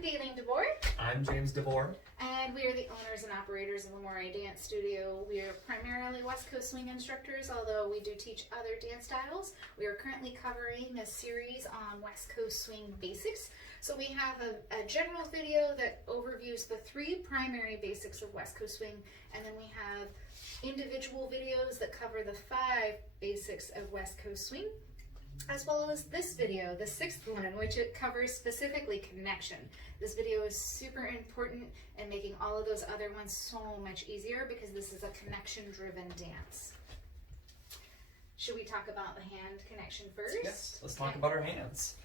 I'm Daylene DeVore. I'm James DeVore. And we are the owners and operators of Amore Dance Studio. We are primarily West Coast swing instructors, although we do teach other dance styles. We are currently covering a series on West Coast swing basics. So we have a general video that overviews the 3 primary basics of West Coast swing, and then we have individual videos that cover the 5 basics of West Coast swing, as well as this video, the 6th one, in which it covers specifically connection. This video is super important in making all of those other ones so much easier because this is a connection-driven dance. Should we talk about the hand connection first? Yes, let's talk about our hands.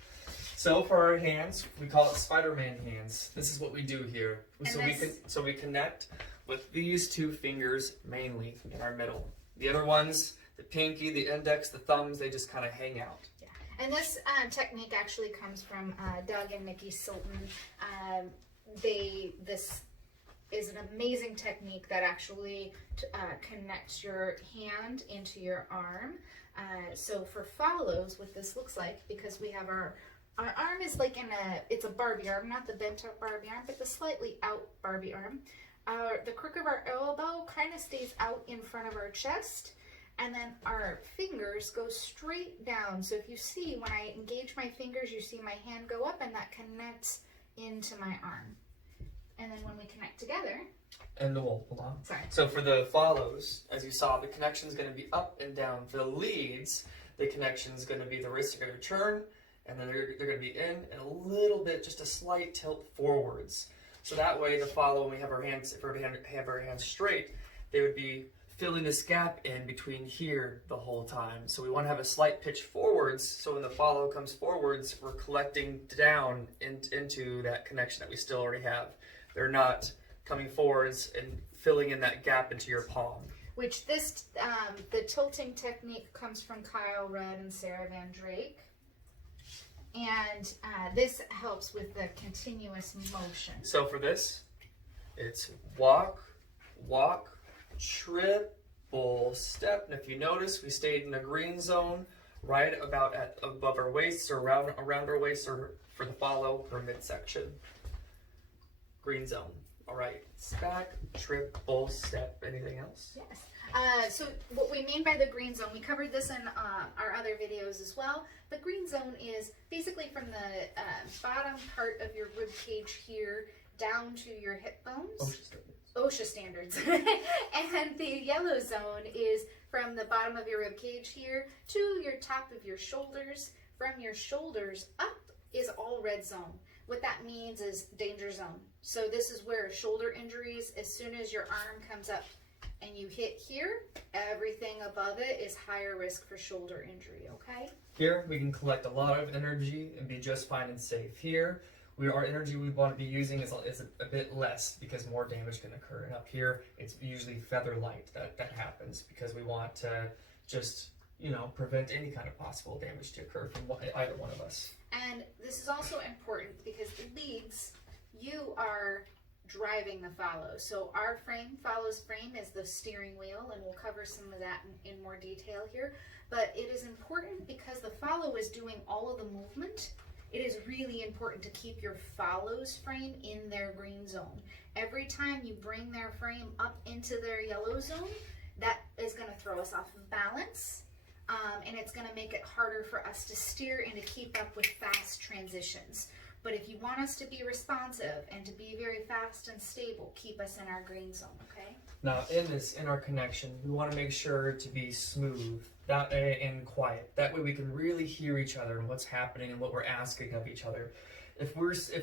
So for our hands, we call it Spider-Man hands. This is what we do here. So we connect with these 2 fingers mainly in our middle. The other ones, the pinky, the index, the thumbs, they just kind of hang out. Yeah. And this technique actually comes from Doug and Nikki Sultan. This is an amazing technique that actually connects your hand into your arm. So for follows, what this looks like, because we have our arm is like it's a Barbie arm, not the bent up Barbie arm, but the slightly out Barbie arm. The crook of our elbow kind of stays out in front of our chest. And then our fingers go straight down. So if you see, when I engage my fingers, you see my hand go up and that connects into my arm. And then when we connect together. And hold on. Sorry. So for the follows, as you saw, the connection is going to be up and down. For the leads, the connection is going to be the wrists are going to turn, and then they're going to be in, and a little bit, just a slight tilt forwards. So that way, the follow, when we have our hands, if we have our hands straight, they would be filling this gap in between here the whole time. So we want to have a slight pitch forwards, so when the follow comes forwards, we're collecting down into that connection that we still already have. They're not coming forwards and filling in that gap into your palm. Which the tilting technique comes from Kyle Rudd and Sarah Van Drake. And this helps with the continuous motion. So for this, it's walk, walk, triple step. And if you notice, we stayed in the green zone right about above our waist or around our waist, or for the follow or midsection. Green zone. All right, back, triple step. Anything else? Yes. So what we mean by the green zone, we covered this in our other videos as well. The green zone is basically from the bottom part of your rib cage here down to your hip bones. OSHA standards. And the yellow zone is from the bottom of your rib cage here to your top of your shoulders. From your shoulders up is all red zone. What that means is danger zone. So this is where shoulder injuries, as soon as your arm comes up and you hit here, everything above it is higher risk for shoulder injury, okay? Here, we can collect a lot of energy and be just fine and safe. Here, our energy we want to be using is a bit less because more damage can occur. And up here, it's usually feather light that happens because we want to just, prevent any kind of possible damage to occur from either one of us. And this is also important because the leads, you are driving the follow. So our follow's frame is the steering wheel, and we'll cover some of that in more detail here. But it is important because the follow is doing all of the movement. It is really important to keep your follow's frame in their green zone. Every time you bring their frame up into their yellow zone, that is going to throw us off of balance. And it's going to make it harder for us to steer and to keep up with fast transitions. But if you want us to be responsive and to be very fast and stable, keep us in our green zone, okay? Now in our connection, we want to make sure to be smooth and quiet. That way we can really hear each other and what's happening and what we're asking of each other. If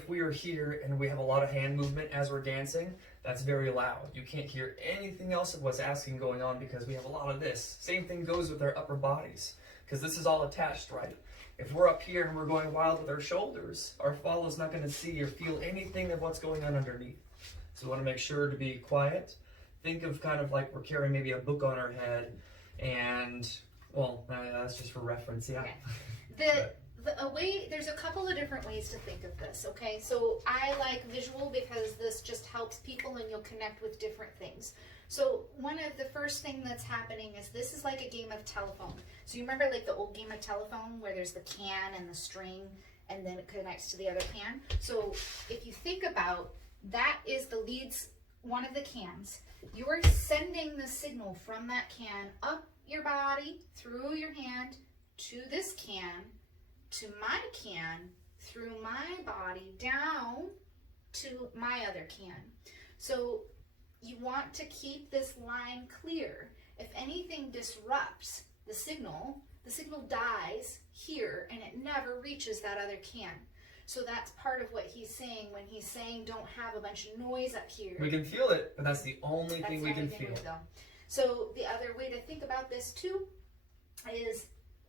we are here and we have a lot of hand movement as we're dancing, that's very loud. You can't hear anything else of what's going on because we have a lot of this. Same thing goes with our upper bodies because this is all attached, right? If we're up here and we're going wild with our shoulders, our follow's not going to see or feel anything of what's going on underneath. So we want to make sure to be quiet. Think of kind of like we're carrying maybe a book on our head, and that's just for reference, yeah. Okay. There's a couple of different ways to think of this, okay? So I like visual because this just helps people and you'll connect with different things. So one of the first thing that's happening is this is like a game of telephone. So you remember like the old game of telephone where there's the can and the string and then it connects to the other can. So if you think about, that is the leads, one of the cans. You're sending the signal from that can up your body, through your hand, to this can, to my can, through my body, down to my other can. So you want to keep this line clear. If anything disrupts the signal dies here and it never reaches that other can. So that's part of what he's saying when he's saying don't have a bunch of noise up here. We can feel it, but that's the only thing we can feel. So the other way to think about this too is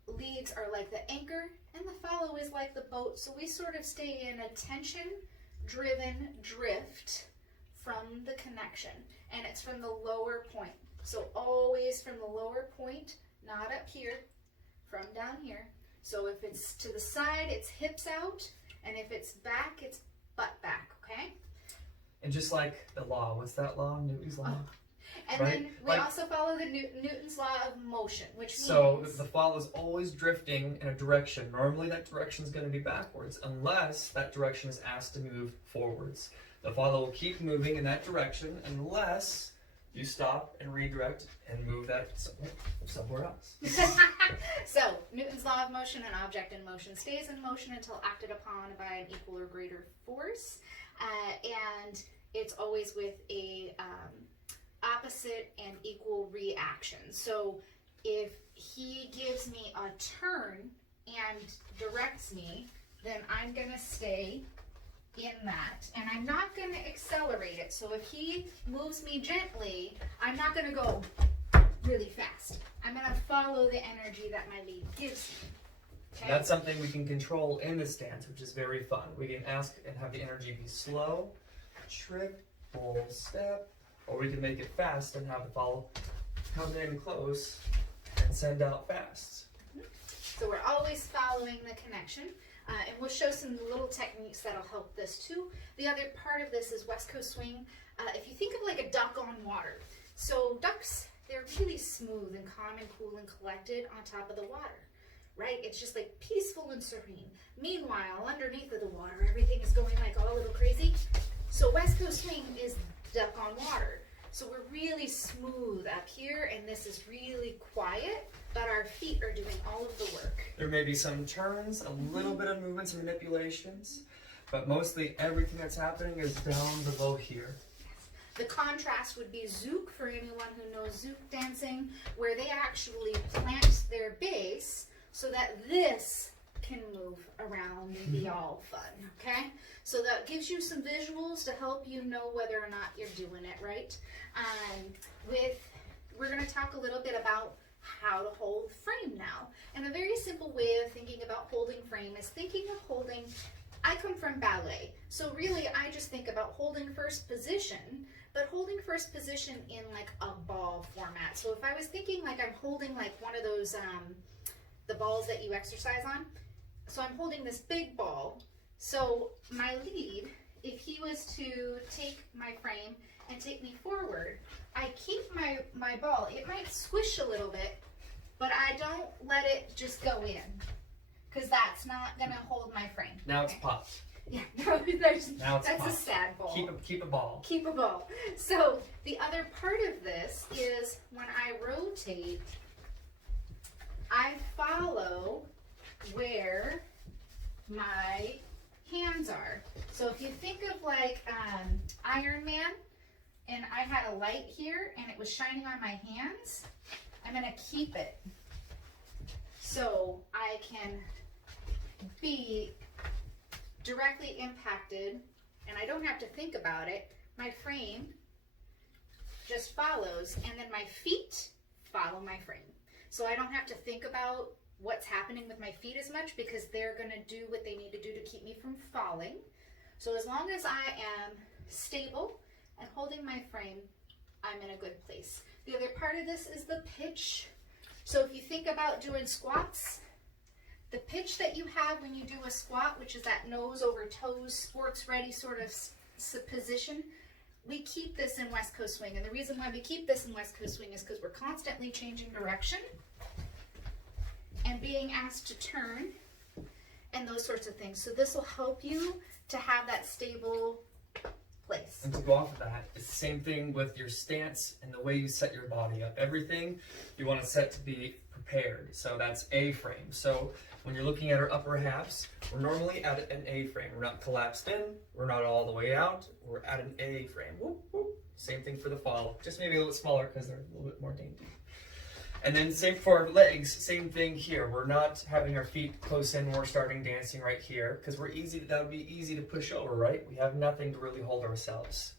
leads are like the anchor and the follow is like the boat. So we sort of stay in a tension-driven drift from the connection, and it's from the lower point. So always from the lower point, not up here, from down here. So if it's to the side, it's hips out, and if it's back, it's butt back, okay? And just like the law, what's that law? Newton's law? Oh. And right? then we also follow the Newton's law of motion, which means... So the fall is always drifting in a direction. Normally that direction is going to be backwards, unless that direction is asked to move forwards. The follow will keep moving in that direction unless you stop and redirect and move that somewhere else. So, Newton's law of motion, an object in motion stays in motion until acted upon by an equal or greater force. And it's always with a opposite and equal reaction. So, if he gives me a turn and directs me, then I'm going to stay in that, and I'm not going to accelerate it. So if he moves me gently, I'm not going to go really fast. I'm going to follow the energy that my lead gives me. Okay? That's something we can control in the stance, which is very fun. We can ask and have the energy be slow, triple step, or we can make it fast and have the follow come in close and send out fast. So we're always following the connection. And we'll show some little techniques that'll help this too. The other part of this is West Coast swing. If you think of like a duck on water. So ducks, they're really smooth and calm and cool and collected on top of the water, right? It's just like peaceful and serene. Meanwhile, underneath of the water, everything is going like all a little crazy. So West Coast swing is duck on water. So we're really smooth up here, and this is really quiet, but our feet are doing all of the work. There may be some turns, a little bit of movements and manipulations, but mostly everything that's happening is down below here. Yes. The contrast would be zouk, for anyone who knows zouk dancing, where they actually plant their base so that this can move around and be all fun, okay? So that gives you some visuals to help you know whether or not you're doing it right. We're going to talk a little bit about how to hold frame now. And a very simple way of thinking about holding frame is thinking of holding, I come from ballet, so really I just think about holding first position, but holding first position in like a ball format. So if I was thinking like I'm holding like one of those, the balls that you exercise on, so I'm holding this big ball. So my lead, if he was to take my frame and take me forward, I keep my ball. It might squish a little bit, but I don't let it just go in, because that's not going to hold my frame. Now it's popped. Yeah, Now it's that's popped. a sad ball. Keep a ball. Keep a ball. So the other part of this is when I rotate, I follow where my hands are. So if you think of like Iron Man, and I had a light here and it was shining on my hands, I'm going to keep it so I can be directly impacted, and I don't have to think about it. My frame just follows, and then my feet follow my frame. So I don't have to think about what's happening with my feet as much, because they're going to do what they need to do to keep me from falling. So as long as I am stable and holding my frame, I'm in a good place. The other part of this is the pitch. So if you think about doing squats, the pitch that you have when you do a squat, which is that nose over toes, sports ready sort of position, we keep this in West Coast swing. And the reason why we keep this in West Coast swing is because we're constantly changing direction and being asked to turn and those sorts of things. So this will help you to have that stable place. And to go off of that, it's the same thing with your stance and the way you set your body up. Everything you want to set to be prepared. So that's A-frame. So when you're looking at our upper halves, we're normally at an A-frame. We're not collapsed in, we're not all the way out, we're at an A-frame. Whoop, whoop. Same thing for the follow, just maybe a little bit smaller because they're a little bit more dainty. And then same for our legs, same thing here. We're not having our feet close in when we're starting dancing right here because that would be easy to push over, right? We have nothing to really hold ourselves.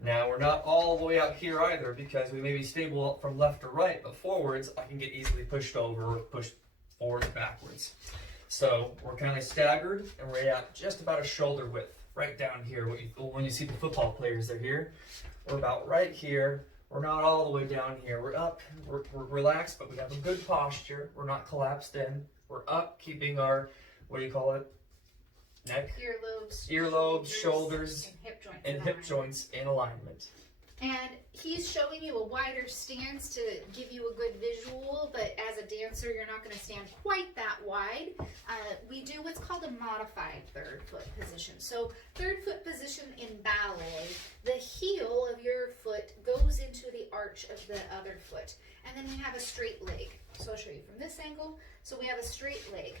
Now we're not all the way out here either because we may be stable from left or right, but forwards I can get easily pushed over or pushed forward and backwards. So we're kind of staggered and we're at just about a shoulder width, right down here. When you see the football players, they're here. We're about right here. We're not all the way down here. We're up, we're relaxed, but we have a good posture. We're not collapsed in. We're up, keeping our, what do you call it? Neck? Earlobes, shoulders, and hip joints in alignment. And he's showing you a wider stance to give you a good visual, but as a dancer, you're not going to stand quite that wide. We do what's called a modified third foot position. So third foot position in ballet, the heel of your foot goes into the arch of the other foot. And then we have a straight leg. So I'll show you from this angle. So we have a straight leg.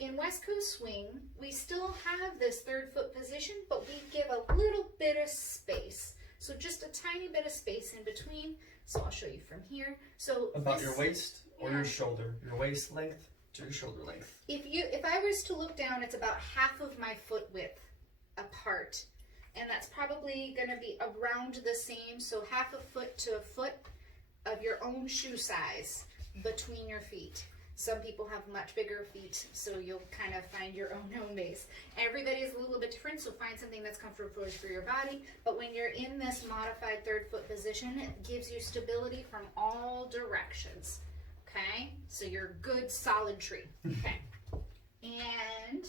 In West Coast Swing, we still have this third foot position, but we give a little bit of space. So just a tiny bit of space in between. So I'll show you from here. So about your waist or your shoulder, your waist length to your shoulder length. If I was to look down, it's about half of my foot width apart, and that's probably going to be around the same. So half a foot to a foot of your own shoe size between your feet. Some people have much bigger feet, so you'll kind of find your own home base. Everybody is a little bit different, so find something that's comfortable for your body. But when you're in this modified third foot position, it gives you stability from all directions. Okay? So you're a good, solid tree. Okay. And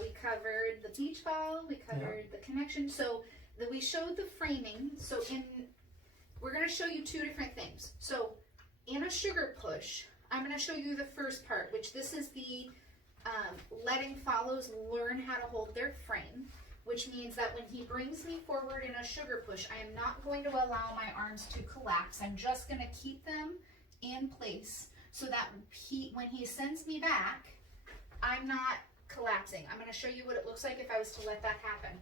we covered the beach ball, we covered the connection. So we showed the framing. So we're going to show you two different things. So in a sugar push, I'm going to show you the first part, which this is the letting follows learn how to hold their frame, which means that when he brings me forward in a sugar push, I am not going to allow my arms to collapse. I'm just going to keep them in place so that when he sends me back, I'm not collapsing. I'm going to show you what it looks like if I was to let that happen.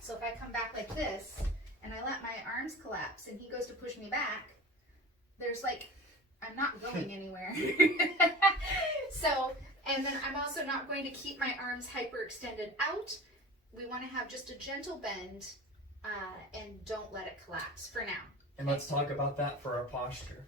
So if I come back like this and I let my arms collapse and he goes to push me back, there's like, I'm not going anywhere. So, and then I'm also not going to keep my arms hyperextended out. We want to have just a gentle bend and don't let it collapse for now. And let's talk about that for our posture.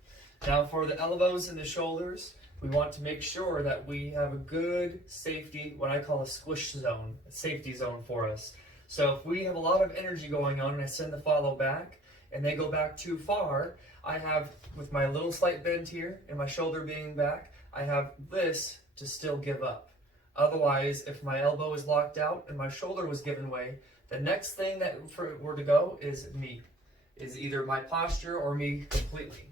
Now for the elbows and the shoulders, we want to make sure that we have a good safety, what I call a squish zone, a safety zone for us. So if we have a lot of energy going on and I send the follow back and they go back too far, I have, with my little slight bend here and my shoulder being back, I have this to still give up. Otherwise, if my elbow is locked out and my shoulder was given way, the next thing that were to go is me, is either my posture or me completely.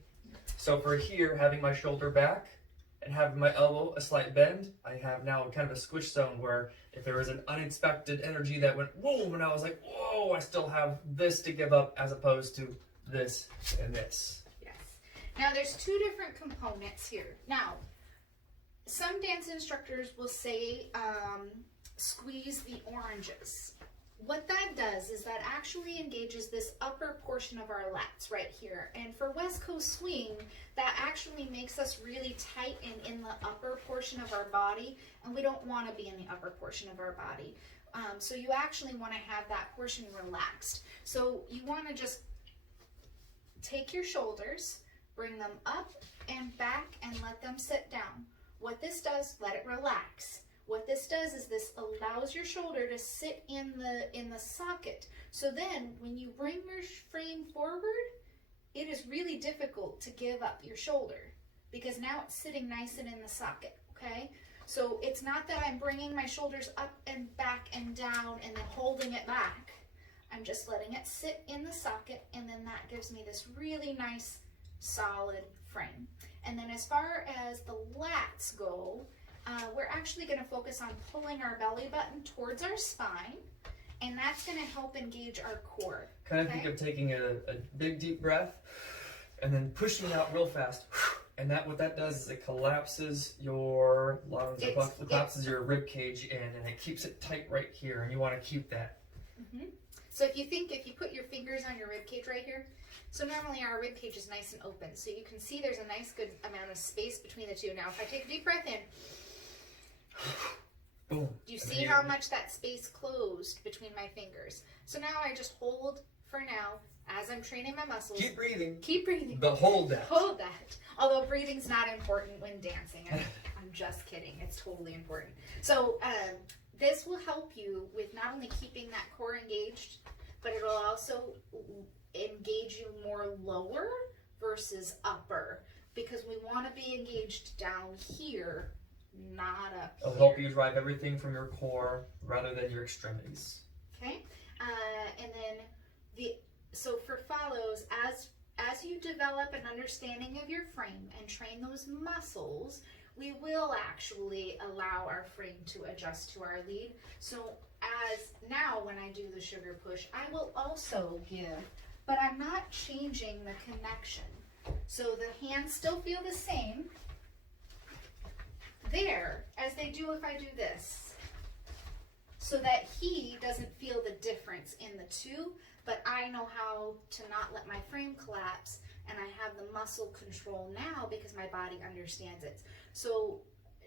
So for here, having my shoulder back and having my elbow a slight bend, I have now kind of a squish zone where if there was an unexpected energy that went boom and I was like, whoa, I still have this to give up as opposed to this and this. Yes. Now there's two different components here. Now, some dance instructors will say squeeze the oranges. What that does is that actually engages this upper portion of our lats right here. And for West Coast Swing, that actually makes us really tight and in the upper portion of our body. And we don't want to be in the upper portion of our body. So you actually want to have that portion relaxed. So you want to just take your shoulders, bring them up and back and let them sit down. What this does, let it relax. What this does is this allows your shoulder to sit in the socket. So then when you bring your frame forward, it is really difficult to give up your shoulder because now it's sitting nice and in the socket, okay? So it's not that I'm bringing my shoulders up and back and down and then holding it back. I'm just letting it sit in the socket, and then that gives me this really nice solid frame. And then as far as the lats go, we're actually going to focus on pulling our belly button towards our spine, and that's going to help engage our core. Kind of think of taking a big deep breath and then pushing it out real fast. And what that does is it collapses your lungs, it collapses your rib cage in, and it keeps it tight right here, and you want to keep that. So if you put your fingers on your rib cage right here, so normally our rib cage is nice and open, so you can see there's a nice good amount of space between the two. Now if I take a deep breath in, boom. Do you see how much that space closed between my fingers? So now I just hold for now as I'm training my muscles. Keep breathing. Keep breathing. But hold that. Hold that. Although breathing's not important when dancing. I'm just kidding. It's totally important. So this will help you with not only keeping that core engaged, but it'll also engage you more lower versus upper, because we want to be engaged down here, not up here. It'll help you drive everything from your core rather than your extremities. Okay, and then so for follows, as you develop an understanding of your frame and train those muscles, we will actually allow our frame to adjust to our lead. So as now when I do the sugar push, I will also give, but I'm not changing the connection. So the hands still feel the same there as they do if I do this, so that he doesn't feel the difference in the two, but I know how to not let my frame collapse, and I have the muscle control now because my body understands it. So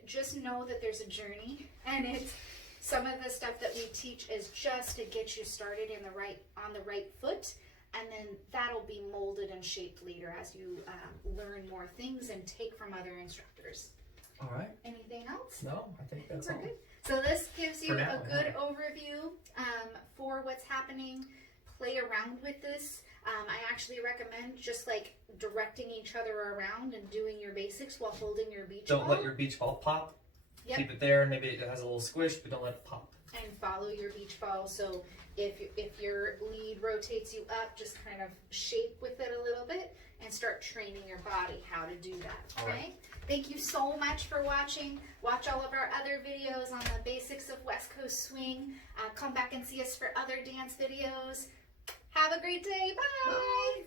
just know that there's a journey, and it's some of the stuff that we teach is just to get you started on the right foot, and then that'll be molded and shaped later as you learn more things and take from other instructors. All right. Anything else? No, I think that's all. Good. So this gives you now, a good overview for what's happening. Play around with this. I actually recommend just like directing each other around and doing your basics while holding your beach ball. Don't let your beach ball pop. Yep. Keep it there. Maybe it has a little squish, but don't let it pop. And follow your beach ball. So if your lead rotates you up, just kind of shape with it a little bit and start training your body how to do that. Okay? Right. Thank you so much for watching. Watch all of our other videos on the basics of West Coast swing. Come back and see us for other dance videos. Have a great day. Bye.